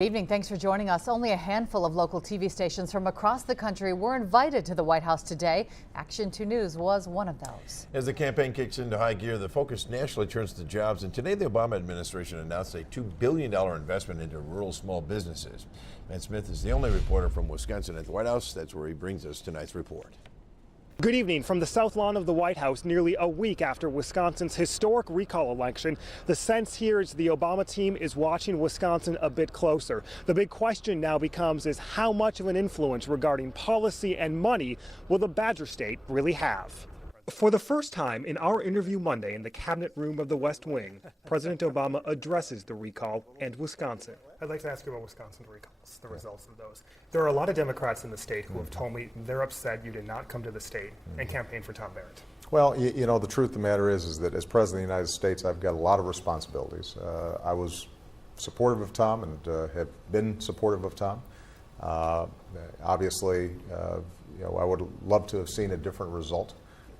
Good evening. Thanks for joining us. Only a handful of local TV stations from across the country were invited to the White House today. Action 2 News was one of those. As the campaign kicks into high gear, the focus nationally turns to jobs, and today the Obama administration announced a $2 billion investment into rural small businesses. Matt Smith is the only reporter from Wisconsin at the White House. That's where he brings us tonight's report. Good evening from the South Lawn of the White House. Nearly a week after Wisconsin's historic recall election, the sense here is the Obama team is watching Wisconsin a bit closer. The big question now becomes is how much of an influence regarding policy and money will the Badger State really have? For the first time in our interview Monday in the cabinet room of the West Wing, President Obama addresses the recall and Wisconsin. I'd like to ask you about Wisconsin's recalls, the results of those. There are a lot of Democrats in the state who have told me they're upset you did not come to the state and campaign for Tom Barrett. Well, you know, the truth of the matter is that as President of the United States, I've got a lot of responsibilities. I was supportive of Tom and have been supportive of Tom. Obviously, you know, I would love to have seen a different result.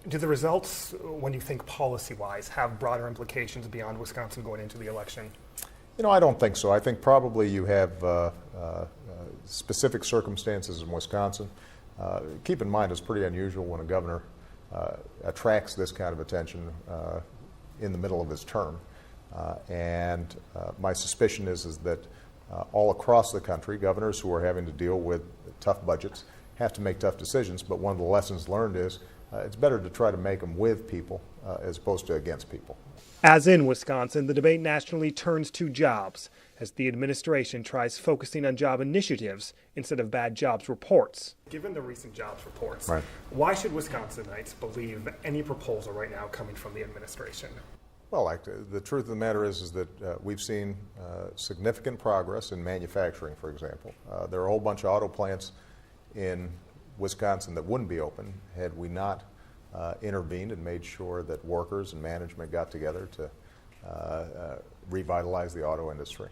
Do the results, when you think policy-wise, have broader implications beyond Wisconsin going into the election? You know, I don't think so. I think probably you have specific circumstances in Wisconsin. Keep in mind, it's pretty unusual when a governor attracts this kind of attention in the middle of his term. And my suspicion is that all across the country, governors who are having to deal with tough budgets have to make tough decisions. But one of the lessons learned is it's better to try to make them with people as opposed to against people. As in Wisconsin, the debate nationally turns to jobs as the administration tries focusing on job initiatives instead of bad jobs reports. Given the recent jobs reports, right, why should Wisconsinites believe any proposal right now coming from the administration? Well, the truth of the matter is that we've seen significant progress in manufacturing, for example. There are a whole bunch of auto plants in Wisconsin that wouldn't be open had we not intervened and made sure that workers and management got together to revitalize the auto industry.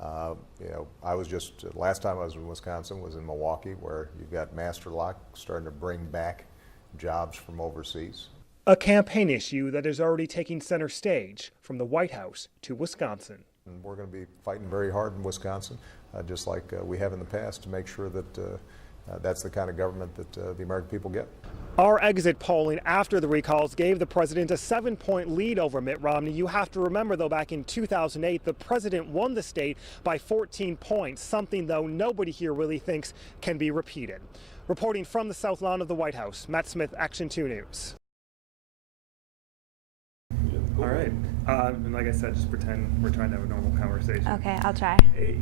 You know, I was just, last time I was in Wisconsin was in Milwaukee, where you've got Master Lock starting to bring back jobs from overseas. A campaign issue that is already taking center stage from the White House to Wisconsin. And we're going to be fighting very hard in Wisconsin, just like we have in the past, to make sure that that's the kind of government that the American people get. Our exit polling after the recalls gave the president a 7-point lead over Mitt Romney. You have to remember, though, back in 2008, the president won the state by 14 points, something, though, nobody here really thinks can be repeated. Reporting from the South Lawn of the White House, Matt Smith, Action 2 News. All right. And like I said, just pretend we're trying to have a normal conversation. Okay, I'll try.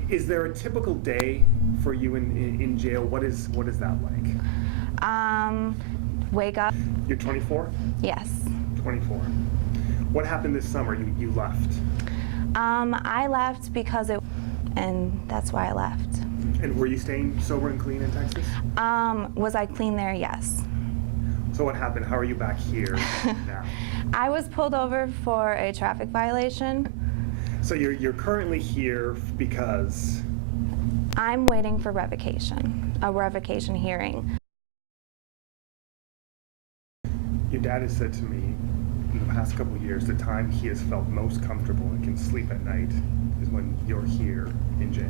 Is there a typical day for you in jail? What is that like? Wake up. You're 24? Yes. 24. What happened this summer? You left. I left because and that's why I left. And were you staying sober and clean in Texas? Was I clean there? Yes. So what happened? How are you back here now? I was pulled over for a traffic violation. So you're currently here because? I'm waiting for revocation, a revocation hearing. Your dad has said to me in the past couple of years the time he has felt most comfortable and can sleep at night is when you're here in jail.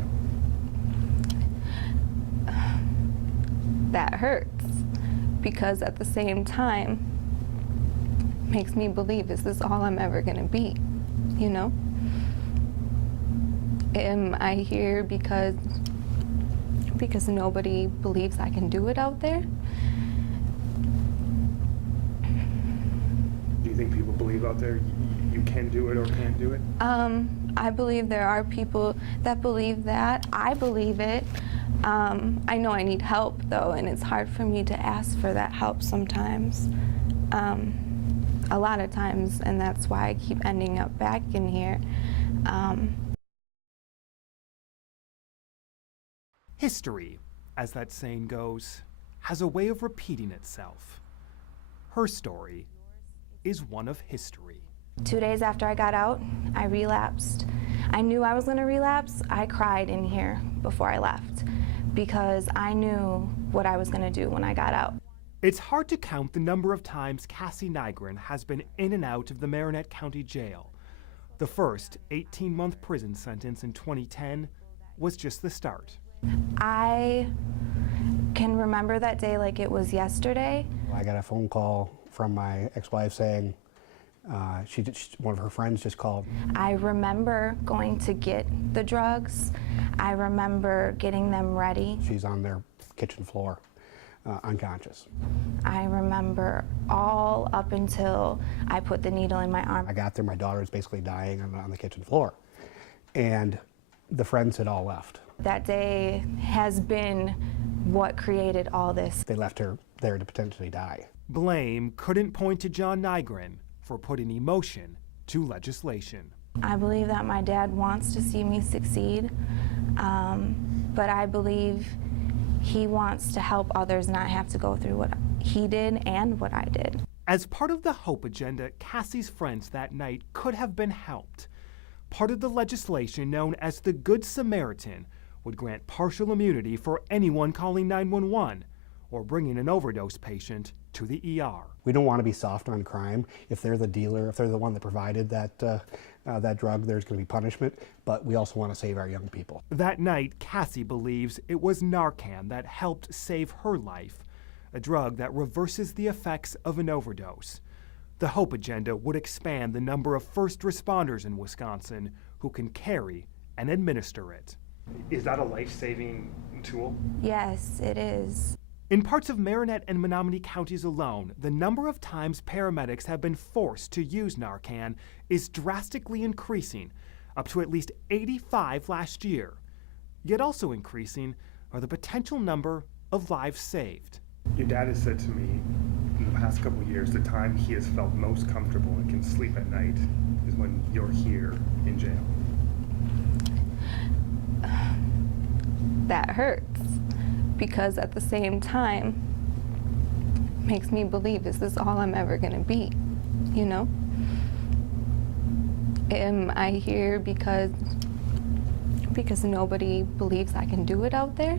That hurts, because at the same time, makes me believe, is this all I'm ever gonna be, you know? Am I here because nobody believes I can do it out there? Do you think people believe out there you can do it or can't do it? I believe there are people that believe that. I believe it. I know I need help, though, and it's hard for me to ask for that help sometimes. A lot of times, and that's why I keep ending up back in here. History, as that saying goes, has a way of repeating itself. Her story is one of history. 2 days after I got out, I relapsed. I knew I was going to relapse. I cried in here before I left because I knew what I was going to do when I got out. It's hard to count the number of times Cassie Nygren has been in and out of the Marinette County Jail. The first 18-month prison sentence in 2010 was just the start. I can remember that day like it was yesterday. I got a phone call from my ex-wife saying one of her friends just called. I remember going to get the drugs. I remember getting them ready. She's on their kitchen floor, unconscious. I remember all up until I put the needle in my arm. I got there, my daughter was basically dying on the kitchen floor. And the friends had all left. That day has been what created all this. They left her there to potentially die. Blame couldn't point to John Nygren for putting emotion to legislation. I believe that my dad wants to see me succeed, but I believe he wants to help others not have to go through what he did and what I did. As part of the Hope agenda, Cassie's friends that night could have been helped. Part of the legislation known as the Good Samaritan would grant partial immunity for anyone calling 911 or bringing an overdose patient to the ER. We don't want to be soft on crime. If they're the dealer, if they're the one that provided that drug, there's going to be punishment, but we also want to save our young people. That night, Cassie believes it was Narcan that helped save her life, a drug that reverses the effects of an overdose. The Hope agenda would expand the number of first responders in Wisconsin who can carry and administer it. Is that a life-saving tool? Yes, it is. In parts of Marinette and Menominee counties alone, the number of times paramedics have been forced to use Narcan is drastically increasing, up to at least 85 last year. Yet also increasing are the potential number of lives saved. Your dad has said to me in the past couple of years the time he has felt most comfortable and can sleep at night is when you're here in jail. That hurts, because at the same time, makes me believe, is this all I'm ever gonna be, you know? Am I here because nobody believes I can do it out there?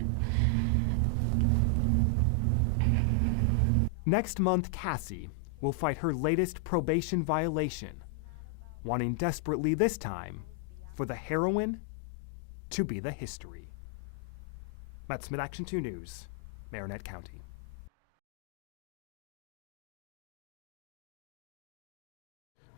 Next month, Cassie will fight her latest probation violation, wanting desperately this time for the heroine to be the history. Matt Smith, Action 2 News, Marinette County.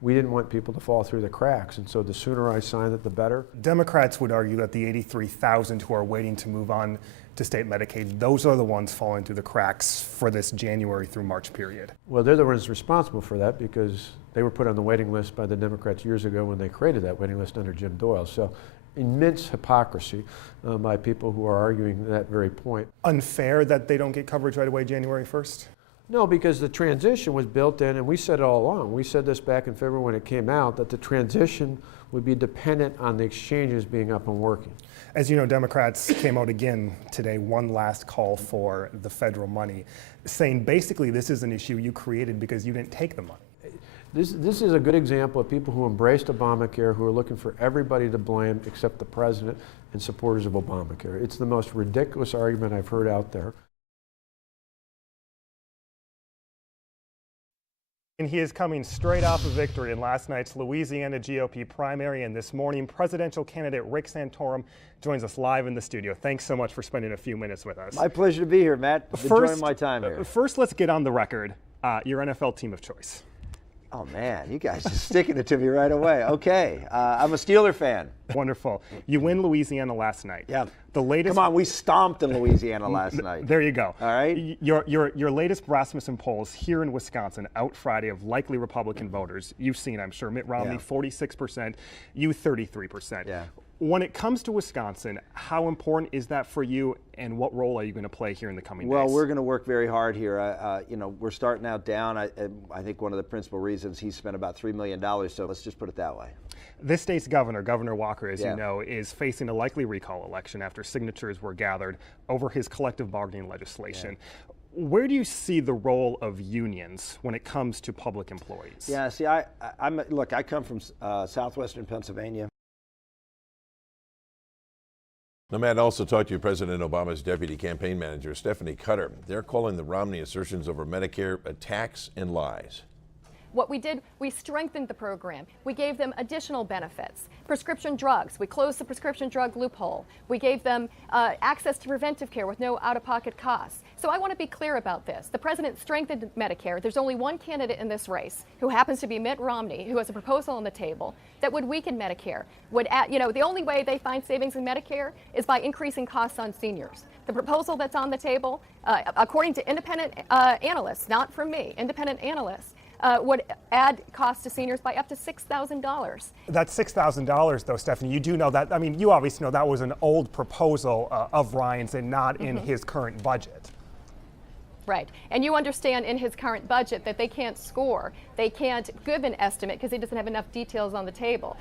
We didn't want people to fall through the cracks, and so the sooner I sign it, the better. Democrats would argue that the 83,000 who are waiting to move on to state Medicaid, those are the ones falling through the cracks for this January through March period. Well, they're the ones responsible for that because they were put on the waiting list by the Democrats years ago when they created that waiting list under Jim Doyle. So immense hypocrisy by people who are arguing that very point. Unfair that they don't get coverage right away January 1st? No, because the transition was built in, and we said it all along. We said this back in February when it came out, that the transition would be dependent on the exchanges being up and working. As you know, Democrats came out again today, one last call for the federal money, saying basically this is an issue you created because you didn't take the money. This is a good example of people who embraced Obamacare, who are looking for everybody to blame except the president and supporters of Obamacare. It's the most ridiculous argument I've heard out there. And he is coming straight off a victory in last night's Louisiana GOP primary, and this morning presidential candidate Rick Santorum joins us live in the studio. Thanks so much for spending a few minutes with us. My pleasure to be here, Matt. Enjoying my time here. First, let's get on the record. Your NFL team of choice. Oh, man, you guys just sticking it to me right away. Okay, I'm a Steeler fan. Wonderful. You win Louisiana last night. Yeah. The latest. Come on, we stomped in Louisiana last night. There you go. All right. Your latest Rasmussen polls here in Wisconsin out Friday of likely Republican voters. You've seen, I'm sure, Mitt Romney, 46%, you 33%. Yeah. When it comes to Wisconsin, how important is that for you, and what role are you going to play here in the coming days? Well, we're going to work very hard here. You know, we're starting out down. I think one of the principal reasons he spent about $3 million, so let's just put it that way. This state's Governor Walker, as you know, is facing a likely recall election after signatures were gathered over his collective bargaining legislation. Yeah. Where do you see the role of unions when it comes to public employees? Yeah, see, look, I come from southwestern Pennsylvania. Now, Matt also talked to President Obama's deputy campaign manager, Stephanie Cutter. They're calling the Romney assertions over Medicare attacks and lies. What we did, we strengthened the program. We gave them additional benefits. Prescription drugs, we closed the prescription drug loophole. We gave them access to preventive care with no out-of-pocket costs. So I want to be clear about this. The president strengthened Medicare. There's only one candidate in this race, who happens to be Mitt Romney, who has a proposal on the table that would weaken Medicare. Would add, the only way they find savings in Medicare is by increasing costs on seniors. The proposal that's on the table, according to independent analysts, not from me, independent analysts, would add costs to seniors by up to $6,000. That's $6,000, though, Stephanie. You do know that. I mean, you obviously know that was an old proposal of Ryan's and not in his current budget. Right. And you understand in his current budget that they can't score. They can't give an estimate because he doesn't have enough details on the table.